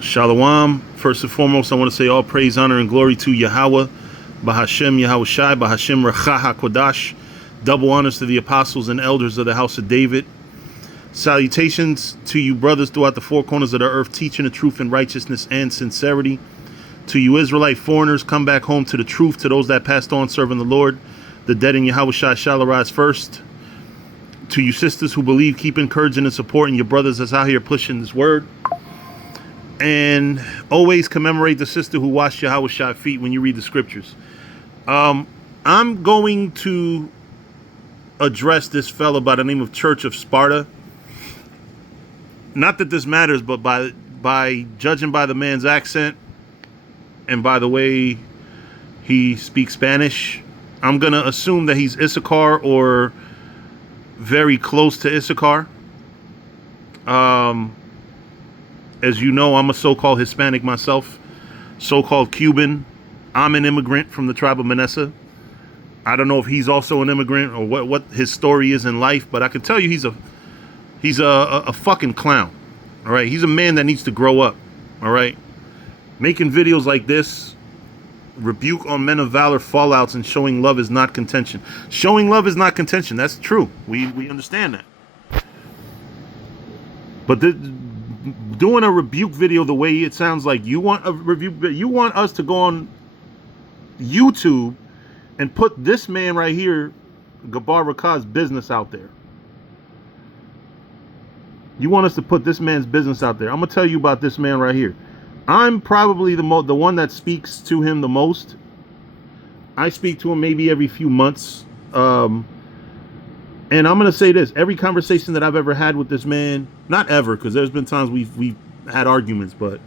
Shalom. First and foremost, I want to say all praise, honor, and glory to Yahweh, Bahashem, Yahweh Shai, Bahashem Recha HaKodash. Double honors to the apostles and elders of the house of David. Salutations to you brothers throughout the four corners of the earth, teaching the truth in righteousness and sincerity. To you Israelite foreigners, come back home to the truth. To those that passed on serving the Lord, the dead in Yahweh Shai shall arise first. To you sisters who believe, keep encouraging and supporting your brothers that's out here pushing this word. And always commemorate the sister who washed Yahweh Shai feet when you read the scriptures. I'm going to address this fella by the name of Church of Sparta. Not that this matters, but by judging by the man's accent and by the way he speaks Spanish, I'm going to assume that he's Issachar or very close to Issachar. As you know, I'm a so-called Hispanic myself, so-called Cuban. I'm an immigrant from the tribe of Manasseh. I don't know if he's also an immigrant or what his story is in life, but I can tell you he's a fucking clown. All right, he's a man that needs to grow up. All right, making videos like this, rebuke on men of valor, fallouts, and showing love is not contention. Showing love is not contention. That's true. We understand that. But doing a rebuke video the way it sounds like you want a rebuke, you want us to go on YouTube and put this man right here, Gabar Rakah's business out there. You want us to put this man's business out there. I'm gonna tell you about this man right here. I'm probably the one that speaks to him the most. I speak to him maybe every few months. And I'm going to say this. Every conversation that I've ever had with this man, not ever, because there's been times we've had arguments, but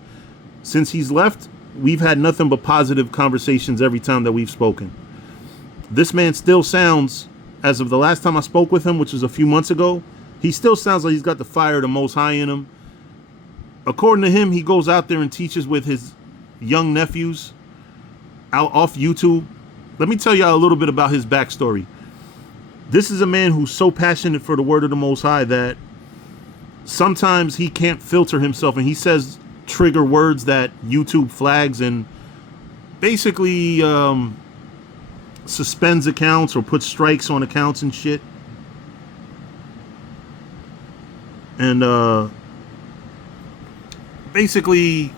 since he's left, we've had nothing but positive conversations every time that we've spoken. This man still sounds, as of the last time I spoke with him, which was a few months ago, he still sounds like he's got the fire of the Most High in him. According to him, he goes out there and teaches with his young nephews out off YouTube. Let me tell y'all a little bit about his backstory. This is a man who's so passionate for the word of the Most High that sometimes he can't filter himself, and he says trigger words that YouTube flags and basically suspends accounts or puts strikes on accounts and shit. And basically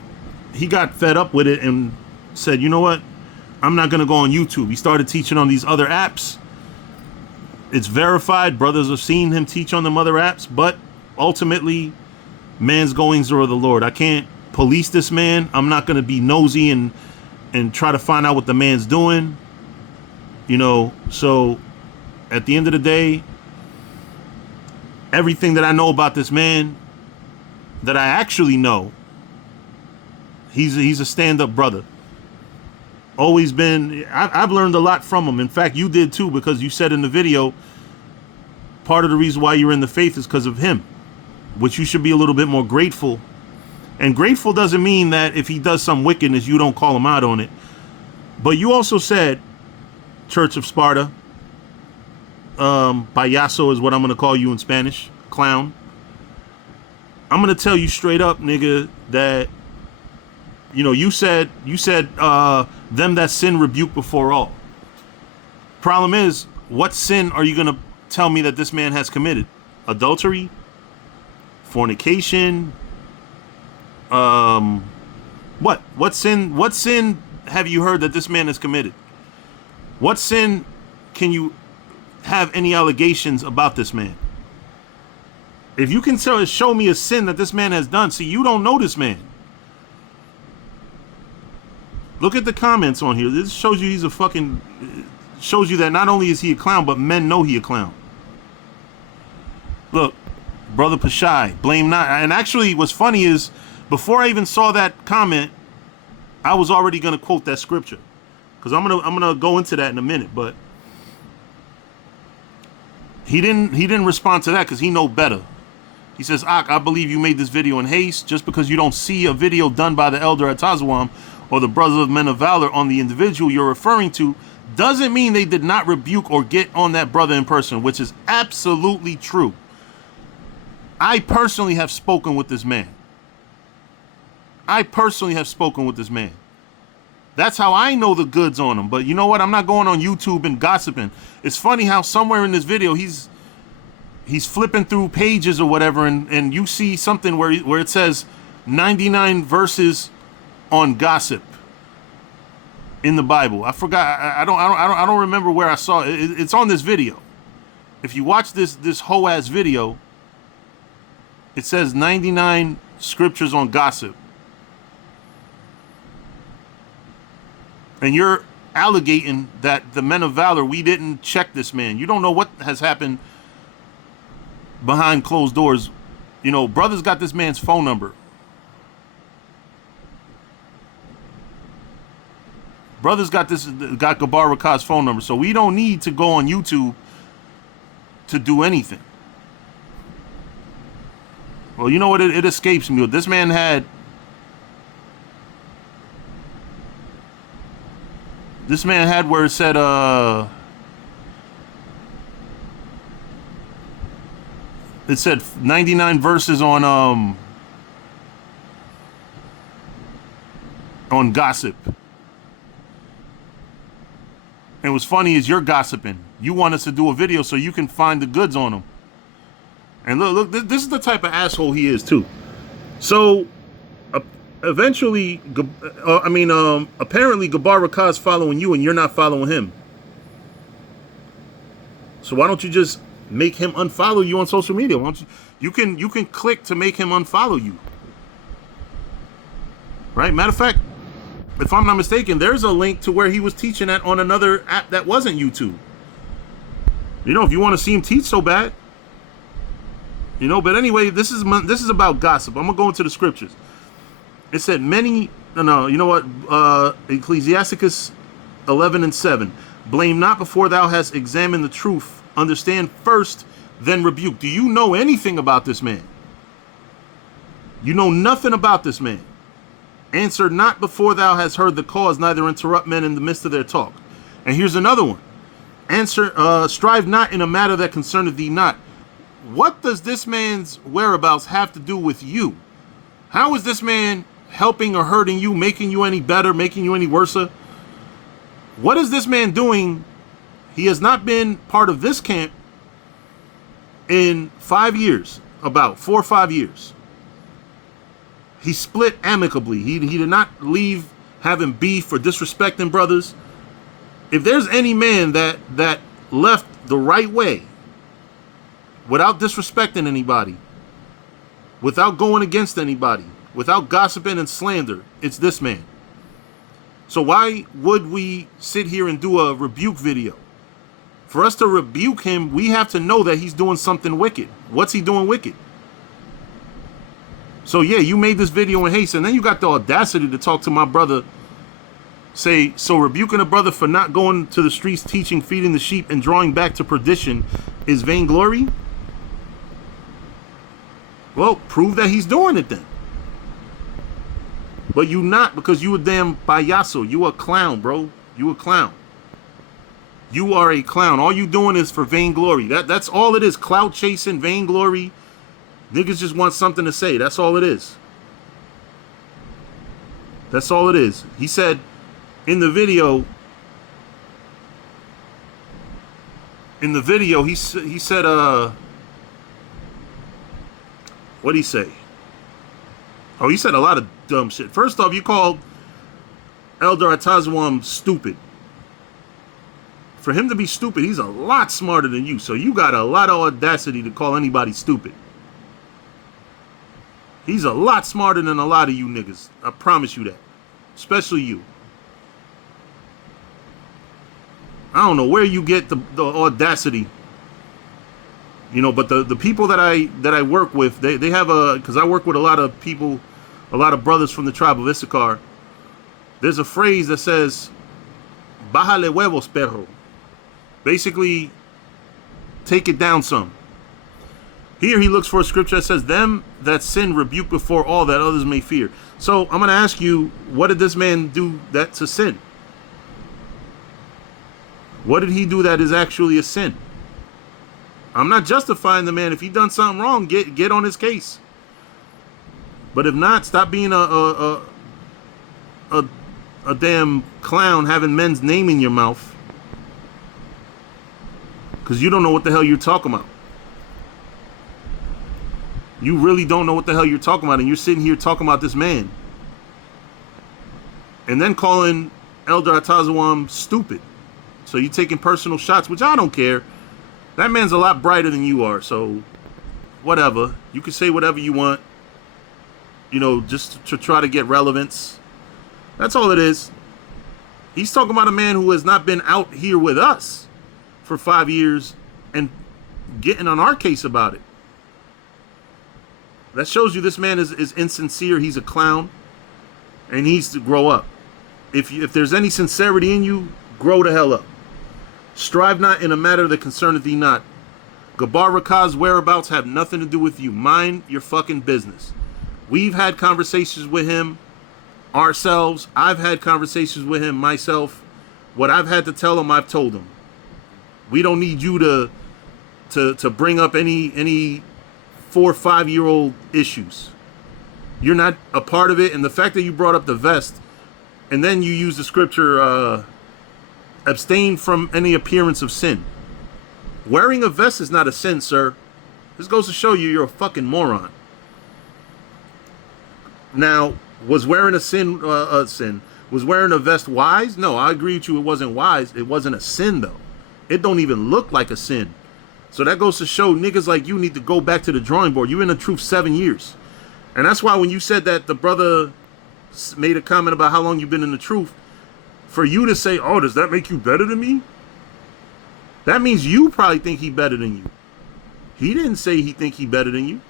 he got fed up with it and said, you know what? I'm not going to go on YouTube. He started teaching on these other apps. It's verified. Brothers have seen him teach on them other apps, but ultimately, man's goings are of the Lord. I can't police this man. I'm not going to be nosy and try to find out what the man's doing. You know, so at the end of the day, everything that I know about this man, that I actually know, he's a stand-up brother. Always been. I've learned a lot from him. In fact, you did too, because you said in the video, part of the reason why you're in the faith is because of him, which you should be a little bit more grateful. And grateful doesn't mean that if he does some wickedness, you don't call him out on it. But you also said, Church of Sparta, payaso is what I'm going to call you in Spanish, clown. I'm going to tell you straight up, nigga, that, you know, you said them that sin rebuke before all. Problem is, what sin are you going to tell me that this man has committed? Adultery? Fornication? What sin have you heard that this man has committed? What sin can you have any allegations about this man? If you can show me a sin that this man has done, see, you don't know this man. Look at the comments on here. This shows you he's a fucking, shows you that not only is he a clown, but men know he a clown. Look, Brother Pashai, blame not. And actually what's funny is, before I even saw that comment, I was already going to quote that scripture, because I'm gonna go into that in a minute. But he didn't respond to that because he know better. He says, Ak, I believe you made this video in haste. Just because you don't see a video done by the elder at Tazawam or the brothers of men of valor on the individual you're referring to doesn't mean they did not rebuke or get on that brother in person, which is absolutely true. I personally have spoken with this man. I personally have spoken with this man. That's how I know the goods on him. But you know what? I'm not going on YouTube and gossiping. It's funny how somewhere in this video he's flipping through pages or whatever, and you see something where it says 99 verses on gossip in the Bible. I forgot. I don't remember where I saw it. It's on this video. If you watch this whole ass video, it says 99 scriptures on gossip. And you're alleging that the men of valor, we didn't check this man. You don't know what has happened behind closed doors. You know, brothers got this man's phone number. Brothers got Gabar Rakaz's phone number. So we don't need to go on YouTube to do anything. Well, you know what? It escapes me. This man had... This man had where it said, it said 99 verses on gossip. And what's funny is you're gossiping. You want us to do a video so you can find the goods on them. And look, this is the type of asshole he is too. So, eventually, apparently Gabar Rakaz following you and you're not following him. So why don't you just make him unfollow you on social media? Why don't you can click to make him unfollow you. Right? Matter of fact, if I'm not mistaken, there's a link to where he was teaching that on another app that wasn't YouTube. You know, if you want to see him teach so bad. You know, but anyway, this is about gossip. I'm gonna go into the scriptures. It said you know what? Ecclesiasticus 11:7. Blame not before thou hast examined the truth. Understand first, then rebuke. Do you know anything about this man? You know nothing about this man. Answer not before thou hast heard the cause, neither interrupt men in the midst of their talk. And here's another one. Strive not in a matter that concerneth thee not. What does this man's whereabouts have to do with you? How is this man helping or hurting you, making you any better, making you any worse? What is this man doing? He has not been part of this camp in 5 years, about 4 or 5 years. He split amicably. He did not leave having beef or disrespecting brothers. If there's any man that left the right way, without disrespecting anybody, without going against anybody, without gossiping and slander, it's this man. So why would we sit here and do a rebuke video? For us to rebuke him, we have to know that he's doing something wicked. What's he doing wicked? So yeah, you made this video in haste, and then you got the audacity to talk to my brother. Say, so rebuking a brother for not going to the streets, teaching, feeding the sheep, and drawing back to perdition is vainglory? Well, prove that he's doing it then. But you not, because you a damn payaso. You a clown, bro. You a clown. You are a clown. All you doing is for vainglory. That's all it is. Clout chasing, vainglory. Niggas just want something to say. That's all it is. That's all it is. He said in the video, he said, what'd he say? Oh, he said a lot of dumb shit. First off, you called Elder Atazwam stupid. For him to be stupid, he's a lot smarter than you. So you got a lot of audacity to call anybody stupid. He's a lot smarter than a lot of you niggas. I promise you that. Especially you. I don't know where you get the audacity. You know, but the people that I work with, they have because I work with a lot of people, a lot of brothers from the tribe of Issachar. There's a phrase that says, "Bájale huevos, perro." Basically, take it down some. Here he looks for a scripture that says, "Them that sin rebuke before all, that others may fear." So I'm going to ask you, what did this man do that's a sin? What did he do that is actually a sin? I'm not justifying the man. If he done something wrong, get on his case. But if not, stop being a damn clown having men's name in your mouth, because you don't know what the hell you're talking about. You really don't know what the hell you're talking about, and you're sitting here talking about this man. And then calling Elder Atazawam stupid. So you're taking personal shots, which I don't care. That man's a lot brighter than you are, so whatever. You can say whatever you want, you know, just to try to get relevance. That's all it is. He's talking about a man who has not been out here with us for 5 years and getting on our case about it. That shows you this man is insincere. He's a clown, and he needs to grow up. If there's any sincerity in you, grow the hell up. Strive not in a matter that concerneth thee not. Gabar Rakaz's whereabouts have nothing to do with you. Mind your fucking business. We've had conversations with him ourselves. I've had conversations with him myself. What I've had to tell him, I've told him. We don't need you to bring up any 4 or 5 year old issues. You're not a part of it, and the fact that you brought up the vest, and then you use the scripture, abstain from any appearance of sin. Wearing a vest is not a sin, sir. This goes to show you you're a fucking moron. Now, was wearing a sin? Was wearing a vest wise? No, I agree with you. It wasn't wise. It wasn't a sin though. It don't even look like a sin. So that goes to show niggas like you need to go back to the drawing board. You're in the truth 7 years, and that's why when you said that the brother made a comment about how long you've been in the truth, for you to say, "Oh, does that make you better than me?" That means you probably think he better than you. He didn't say he think he better than you.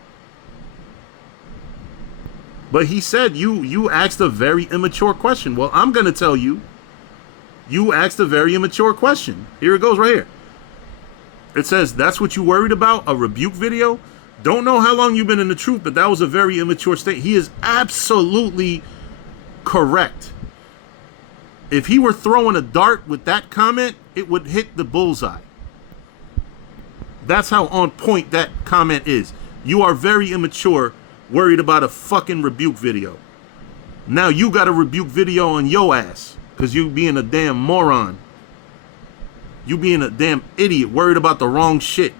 But he said you asked a very immature question. Well, I'm going to tell you, you asked a very immature question. Here it goes right here. It says, that's what you worried about? A rebuke video? Don't know how long you've been in the truth, but that was a very immature statement. He is absolutely correct. If he were throwing a dart with that comment, it would hit the bullseye. That's how on point that comment is. You are very immature, worried about a fucking rebuke video. Now you got a rebuke video on your ass because you being a damn moron. You being a damn idiot, worried about the wrong shit,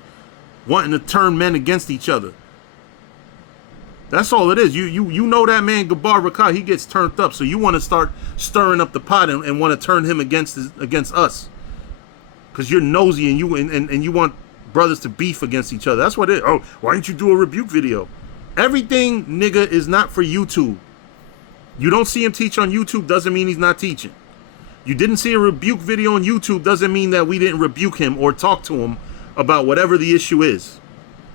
wanting to turn men against each other. That's all it is. You know that man Gabar Rakah, he gets turned up, so you want to start stirring up the pot and want to turn him against us, because you're nosy and you want brothers to beef against each other. That's what it is. Oh, why didn't you do a rebuke video? Everything, nigga, is not for YouTube. You don't see him teach on YouTube doesn't mean he's not teaching. You didn't see a rebuke video on YouTube doesn't mean that we didn't rebuke him or talk to him about whatever the issue is.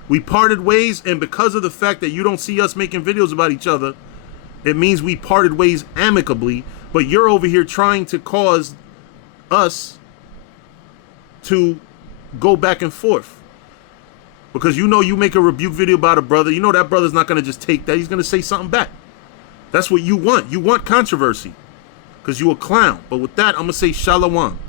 We parted ways, and because of the fact that you don't see us making videos about each other, it means we parted ways amicably, but you're over here trying to cause us to go back and forth. Because you know you make a rebuke video about a brother, you know that brother's not going to just take that, he's going to say something back. That's what you want. You want controversy. Because you a clown. But with that, I'm going to say shalom.